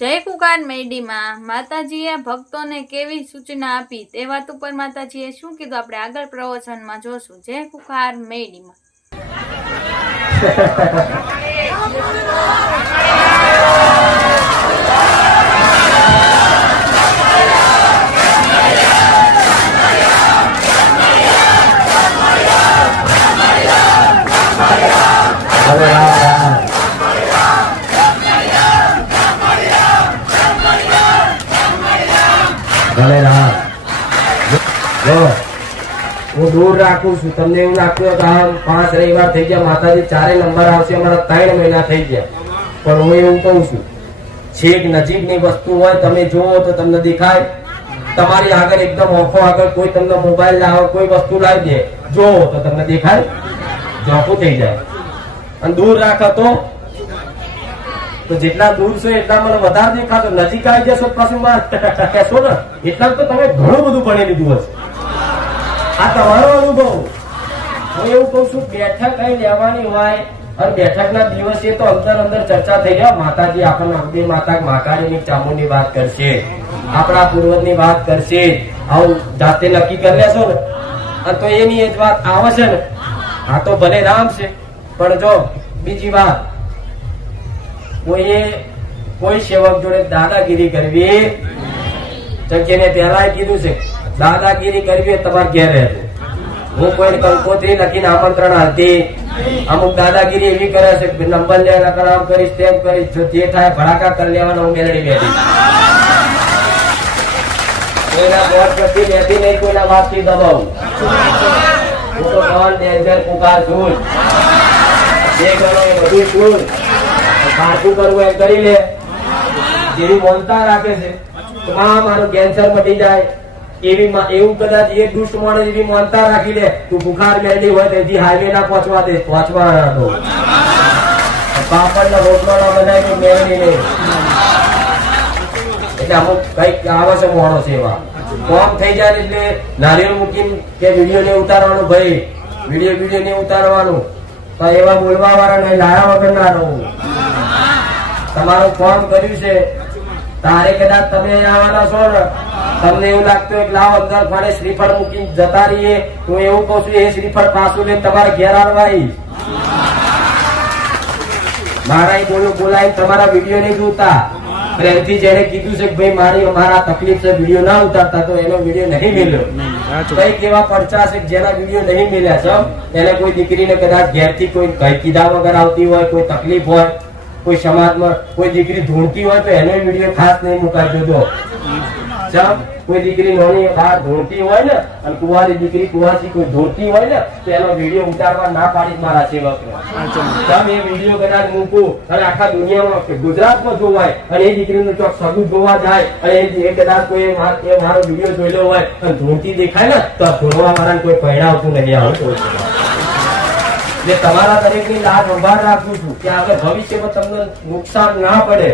જય કુકાર મેડીમાં માતાજીએ ભક્તોને કેવી સૂચના આપી તે વાત ઉપર માતાજીએ શું કીધું આપણે આગળ પ્રવચનમાં જોશું. જય કુકાર મેડીમાં. હું દૂર રાખું છું. તમને એવું લાગતું કે આ 5 રવિવાર થઈ ગયા, માતાજી 4 નંબર આવશે, અમારા 3 મહિના થઈ ગયા. પણ હું એવું કહું છું, છેક નજીકની વસ્તુ હોય તમે જુઓ તો તમને દેખાય. તમારી આગળ એકદમ ઓખો આગળ કોઈ તમને મોબાઈલ લાવે, કોઈ વસ્તુ લાવી દે, જુઓ તો તમને દેખાય, જોખું થઈ જાય. અને દૂર રાખો તો જેટલા દૂર છો એટલા મને વધારે દેખાતો, નજીક આવી જશો પાછું કહેશો ને એટલા તો તમે ઘણું બધું ભણી લીધું હશે. આ તમારો અનુભવ. હું એવું કઉ છું, બેઠક કઈ લેવાની હોય અને બેઠક ના દિવસે તો અંદર ચર્ચા થઈ જાય. માતાજી આપણને અંબે માતા મહાકાળીની ચામુંડની વાત કરશે, આપણા પૂર્વજની વાત કરશે. આવું જાતે નક્કી કરી લેશો ને અને તો એની એ જ વાત આવે છે ને. આ તો ભલે રામ છે, પણ જો બીજી વાત, કોઈ સેવક જોડે દાદાગીરી કરવી, જગ્યાને પહેલા કીધું છે દાદાગીરી કરવી તમારે ઘેર રહેશે. હું કોઈ કંકોત્રી લખીને આમંત્રણ આપતી, અમુક દાદાગીરી એવી કરે છે નંબર લે આમ કરીશ તેમ કરીશ, જો જે થાય ભડાકા કરી લેવાનો. હું મેળવી બેઠી, કોઈના બોટ પરથી લેતી નહીં, કોઈના વાતથી દબાવું. હું તો કોણ ડેન્જર પુકાર છું, જે કરો એ બધું છું. પાછું કરવું એ કરી લે. જેવી મોનતા રાખે છે મારું કેન્સર મટી જાય એવું કદાચ એ દુષ્ટ માણસ એવી માનતા રાખી લે, તું બુખાર મેળવી હોય તેથી હાઈવે ના પહોંચવા દે, પહોંચવા હતો પાપડ ના રોટલો ના બનાવી મેળવી લે. એટલે અમુક કઈક આવે છે માણસ એવા કોમ થઈ જાય એટલે નારિયેળ મૂકીને કે વિડીયો ને ઉતારવાનું, ભાઈ વિડીયો ને ઉતારવાનું. પણ એવા બોલવા વાળા નહીં, લાયા વગર ના રહું. તમારું કામ કર્યું છે તારે કદાચ તમે આવવાના છો ને, તમને એવું લાગતું હોય કે લાવ અંદર ફાડે શ્રીફળ મૂકીને જતા રહીએ, હું એવું કહું છું એ શ્રીફળ પાછું લઈને તમારે ઘેર આવવાય. મારા બોલાવી તમારા વિડીયો નહીં જોતા. પ્રેમથી જેને કીધું છે કે ભાઈ મારા તકલીફ છે, વિડીયો ના ઉતારતા, તો એનો વિડીયો નહીં મળ્યો. કઈક એવા પડચા છે જેના વિડીયો નહીં મળ્યા છે. એને કોઈ દીકરીને કદાચ ઘેરથી કોઈ કીધા વગર આવતી હોય, કોઈ તકલીફ હોય, કોઈ સમાજમાં કોઈ દીકરી ધૂણતી હોય તો એનો વિડીયો ખાસ નહીં મુકાઈ દો. કોઈ દીકરી નાની બહાર ધૂણતી હોય ને અને કુંવારી દીકરી કુંવાસી કોઈ ધૂણતી હોય ને તો એનો વિડીયો ઉતારવા ના પાડી મારા સેવક. તમે એ વિડીયો કદાચ મૂકું અને આખા દુનિયામાં ગુજરાતમાં જોવાય અને એ દીકરીનું ચોક સગું જોવા જાય અને એ કદાચ કોઈ મારો વિડીયો જોયેલો હોય અને ધૂણતી દેખાય ને તો ધૂણવા વાળાને કોઈ પહેરાવતું નહીં આવતું. જે તમારા દરેકની લાજ સંભાળ રાખું છું કે આગળ ભવિષ્યમાં તમને નુકસાન ના પડે.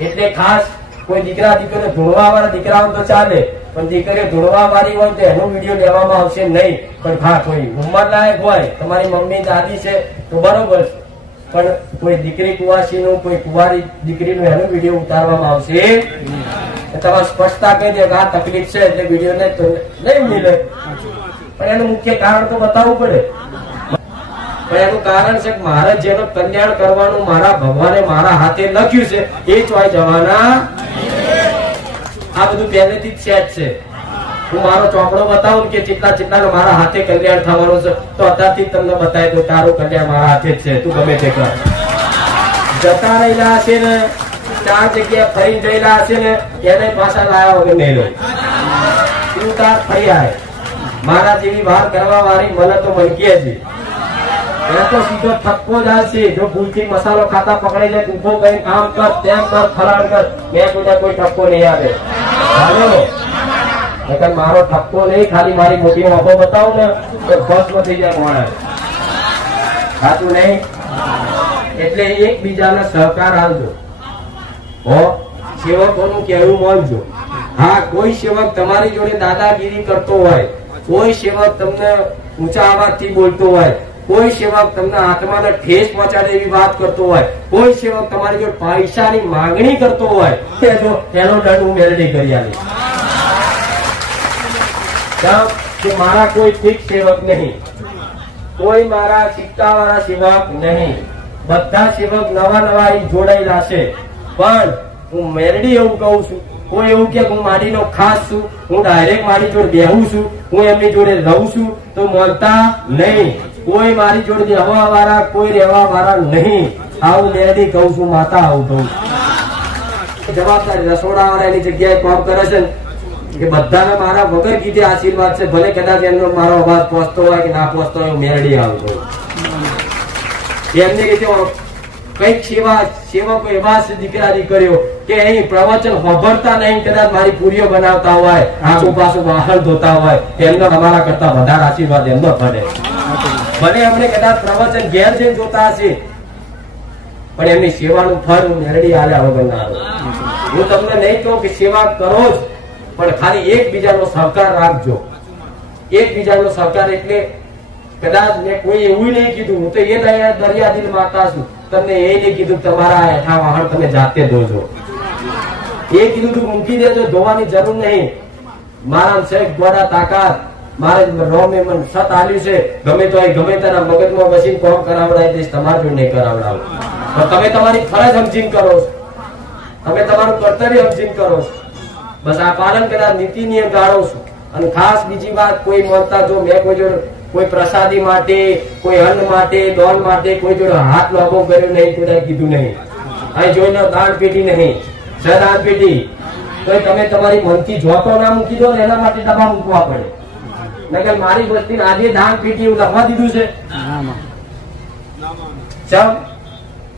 એટલે ખાસ કોઈ દીકરા દીકરીને ધૂણવા વાળા દીકરાઓ તો ચાલે, પણ દીકરી ધૂણવા વાળી હોય તો એનો વિડીયો લેવામાં આવશે નહીં. પણ હા કોઈ ઉંમર લાયક હોય, તમારી મમ્મી દાદી છે તો બરોબર, પણ કોઈ દીકરી કુવાસી નું, કોઈ કુંવારી દીકરીનું એનો વિડીયો ઉતારવામાં આવશે. તમારે સ્પષ્ટતા કહી દે કે આ તકલીફ છે એટલે વિડીયો નહીં મિલે. પણ એનું મુખ્ય કારણ તો બતાવવું પડે. પણ એનું કારણ છે કે મારે જેનું કલ્યાણ કરવાનું મારા ભગવાને મારા હાથે લખ્યું છે એ ચોય જવાના. આ બધું પહેલેથી જ સેટ છે. હું મારો ચોપડો બતાવું કે ચેટલા મારા હાથે કલ્યાણ થવાનું છે તો અત્યારથી તમને બતાવી દો તારું કલ્યાણ મારા હાથે જ છે. તું ગમે તે કર. જતા રહેલા હશે ને 4 જગ્યા ફરી ગયેલા હશે ને એને પાછા લાયા વગર નહીં લો. તું તાર ફરી આય. મારા જેવી વાર કરવા વાળી મને તો મલકી છે. એ તો સીધો ઠપકો જ છે. જો ભૂલથી મસાલો ખાતા પકડાઈ જાય, ઉભો કરી કામ કર, તેમ કર, ફલાણ કર, મેં કોઈ ઠપકો નહીં આવે. મારો ઠપકો નહીં, ખાલી મારી મોટી આંખો બતાવું ને તો ભસ્મ થઈ જાય માણસ. સાચું નહીં? એટલે એકબીજાને સહકાર આપજો. સેવકોનું કહેવું માનજો. હા, કોઈ સેવક તમારી જોડે દાદાગીરી કરતો હોય, કોઈ સેવક તમને ઊંચા અવાજથી બોલતો હોય, કોઈ સેવક તમને આત્માને ઠેસ પહોંચાડે એવી વાત કરતો હોય, કોઈ સેવક તમારી જો પૈસાની માંગણી કરતો હોય, તે જો એનો દંડ હું મેલડી કરી આલીશ. કે મારા કોઈ ફિક્સ સેવક નહીં, કોઈ મારા સિક્કા વાળા સેવક નહીં, બધા સેવક નવા નવા અહીં જોડાયેલા છે. પણ હું મેલડી એવું કહું છું, કોઈ એવું કે હું માડીનો ખાસ છું, હું ડાયરેક્ટ મારી જોડે બેહું છું, હું એમની જોડે રહું છું, તો માનતા નહીં. કોઈ મારી જોડે બેહવા વાળા, કોઈ રહેવા વાળા નહીં. આવું મેલડી કહું છું, માતા આવું કહું છું. જવાબદારી રસોડા વાળા એની જગ્યાએ કામ કરે છે કે બધાને મારા વગર કીધે આશીર્વાદ છે, ભલે કદાચ એમનો મારો અવાજ પહોંચતો હોય કે ના પહોંચતો હોય, મેલડી આવું કહું. એમની રીતે કઈક સેવકો એવા છે દીકરા દીકરીઓ કે અહીં પ્રવચન સાંભળતા નહીં, કદાચ મારી પૂરીઓ બનાવતા હોય, આખું પાછું વાહન ધોતા હોય, એમનો અમારા કરતા વધારે આશીર્વાદ એમનો પડે. ભલે અમને કદાચ પ્રવચન ઘેર જઈને જોતા હશે, પણ એમની સેવાનું ફળ હું મેળડી આલ્યા વગર ના આવું. હું તમને નહીં કહું કે સેવા કરો જ, પણ ખાલી એકબીજાનો સહકાર રાખજો. એકબીજાનો સહકાર એટલે કદાચ મેં કોઈ એવું નહીં કીધું, હું તો એ દરિયાદિલ માતા છું, તમને એ નહીં કીધું તમારા હેઠા વાહન તમે જાતે ધોજો. એ કીધું તું મૂકી દેજો, ધોવાની જરૂર નહીં. મારા છે ગોડા તાકાત, મારે રોમે મન સત આલ્યું છે, ગમે તો ગમે તેના મગજમાં બસીને કોમ કરાવડાવી દઈશ, તમારે જો નહીં કરાવડાવું. તમે તમારી ફરજ સમજીને કરો છો, તમે તમારું કર્તવ્ય સમજીને કરો છો. બસ આ પાલન કદાચ નીતિ નિયમ જાણો છું. અને ખાસ બીજી વાત, કોઈ માનતા જો મેં કોઈ જોડે કોઈ પ્રસાદી માટે, કોઈ અન્ન માટે, દોન માટે કોઈ જોડે હાથ લાગો કર્યો નહીં, કોઈ કીધું નહીં. અહીં જોઈ લો દાન પેટી નહીં, દાન પેટી તો તમે તમારી મનથી જોતો ના મૂકી દો ને, એના માટે ડબ્બા મૂકવા પડે. નકર મારી વસ્તી આજે દાન પેટી એવું લખવા દીધું છે.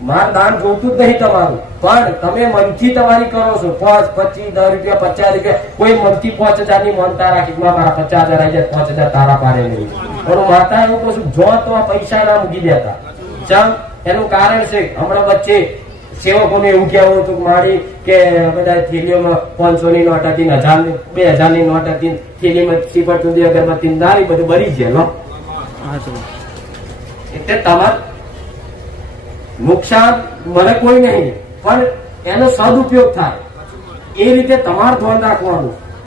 માર દાન જોતું જ નહીં તમારું, પણ તમે મનથી તમારી કરો છો. 5, 25, 10 રૂપિયા, 50 રૂપિયા, કોઈ મનથી 5000 ની માનતા રાખી, મારા 50,000 આવી જાય, 5000 તારા પાડે નહીં. પણ માતા એવું કહું છું, જો તો આ પૈસા ના મૂકી દેતા. ચમ એનું કારણ છે, હમણાં વચ્ચે સેવકોને એવું કહેવું હતું મારી કે બધા થેલીઓમાં 500 ની નોટ હતી, 1000 ની, 2000 ની નોટ હતી, થેલીમાં સિપટ સુધી અગરબત્તી દારી બધું ભરી ગયેલો. એટલે તમારે નુકસાન મને કોઈ નહીં, પણ એનો સદુપયોગ થાય એ રીતે તમારે ધ્યાન રાખવાનું.